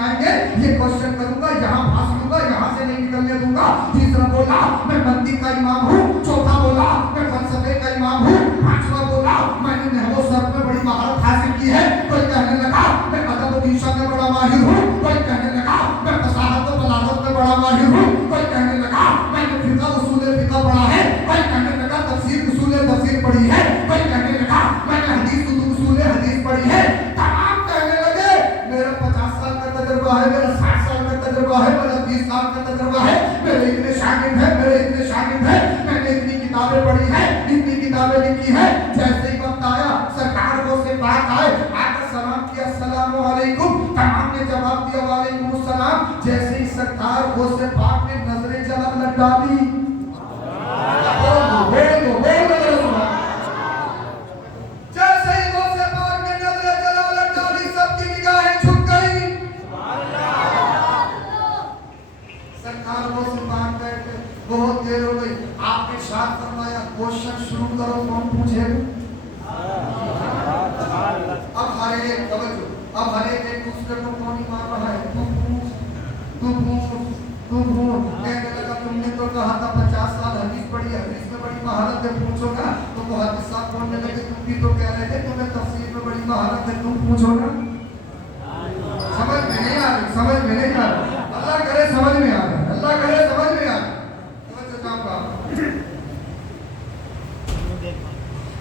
आएंगे, ये क्वेश्चन करूंगा, यहाँ फांस लूंगा, यहाँ से नहीं निकलने दूंगा। तीसरा बोला मैं मंदिर का इमाम हूँ। चौथा बोला मैं फलसफे का इमाम हूँ। पांचवा बोला मैंने नहवो सर्फ में बड़ी महारत हासिल की है। कोई कहने लगा मैं अदब व ईशा में बड़ा माहिर हूँ। कोई कहने लगा मैं फसाहत व बलागत में बड़ा माहिर हूँ। कोई कहने लगा मैंने फिका उसूल फिका पढ़ा है। कोई कहने लगा तफसीर उसूल तफसीर पढ़ी है। कोई कहने लगा मैंने हदीस उसूल हदीस पढ़ी है। तमाम कहने लगे मेरा 50 साल का तजुर्बा है, मेरा 60 साल का तजुर्बा है, मेरा 20 साल का तजुर्बा है, मेरे इतने शागिर्द हैं, मेरे इतने शागिर्द हैं, मैंने इतनी किताबें पढ़ी हैं, इतनी किताबें लिखी हैं। जैसे ही वक्त आया सरकार को से बात आए, आकर सलाम किया, अस्सलामु अलैकुम। तमाम ने जवाब दिया वालेकुम सलाम। जैसे ही सरकार को से पाक ने नजरे जलाल डाली, जैसे ही वो से पाक ने नजरे जलाल डाली, सबकी निगाहें झुक गई। सरकार वो से पाक बैठे, बहुत देर हो गई, आपने इरशाद फरमाया क्वेश्चन शुरू करो, कौन पूछेगा? अब हर एक एक दूसरे को कौन मार रहा है, तू पूछ। कहने लगा तुमने तो कहा था 50 साल हदीस पढ़ी, हदीस में बड़ी महारत है, पूछोगा। तो वो हदीस साहब बोलने लगे तुम भी तो कह रहे थे तुम्हें तफसीर में बड़ी महारत है, तुम पूछोगा। समझ में नहीं आ रही, अल्लाह करे समझ में आ रहा है, अल्लाह करे समझ में आ रहा है।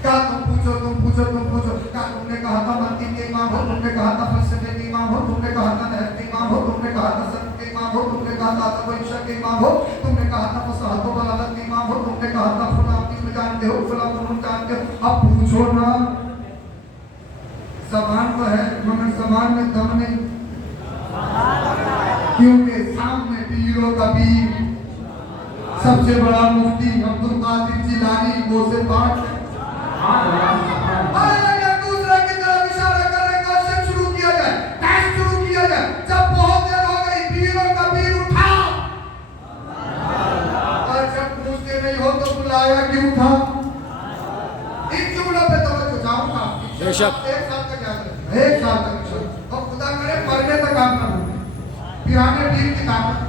क्या तुम पूछो। क्या तुमने कहा था मंदिर के इमाम हो, तुमने कहा था फलसफे के इमाम हो, तुमने कहा था नहर के इमाम हो, तुमने कहा था सर्फ के इमाम हो, तुमने कहा था अदब व ईशा के इमाम हो, तुमने कहा था फसाहत व बलागत के इमाम हो, तुमने कहा था फलां इल्म जानते हो, फलां फनून जानते हो। अब पूछो ना। ज़बान तो है मगर ज़बान में दम नहीं, क्योंकि सामने पीरों का पीर सबसे बड़ा मुफ्ती अब्दुल कादिर जिलानी वो से बात दूसरे की तरफ इशारा करने का शुरू किया जाए, टेस्ट शुरू किया जाए। जब बहुत देर हो गई, पीरों का पीर उठा, और जब पूछते नहीं हो तो बुलाया क्यों था? इन जुमलों पे तवज्जो जाऊंगा। एक साल तक याद रखना, एक साल तक, और खुदा करे पढ़ने तक काम ना भूलें। पिराने पीर की ताकत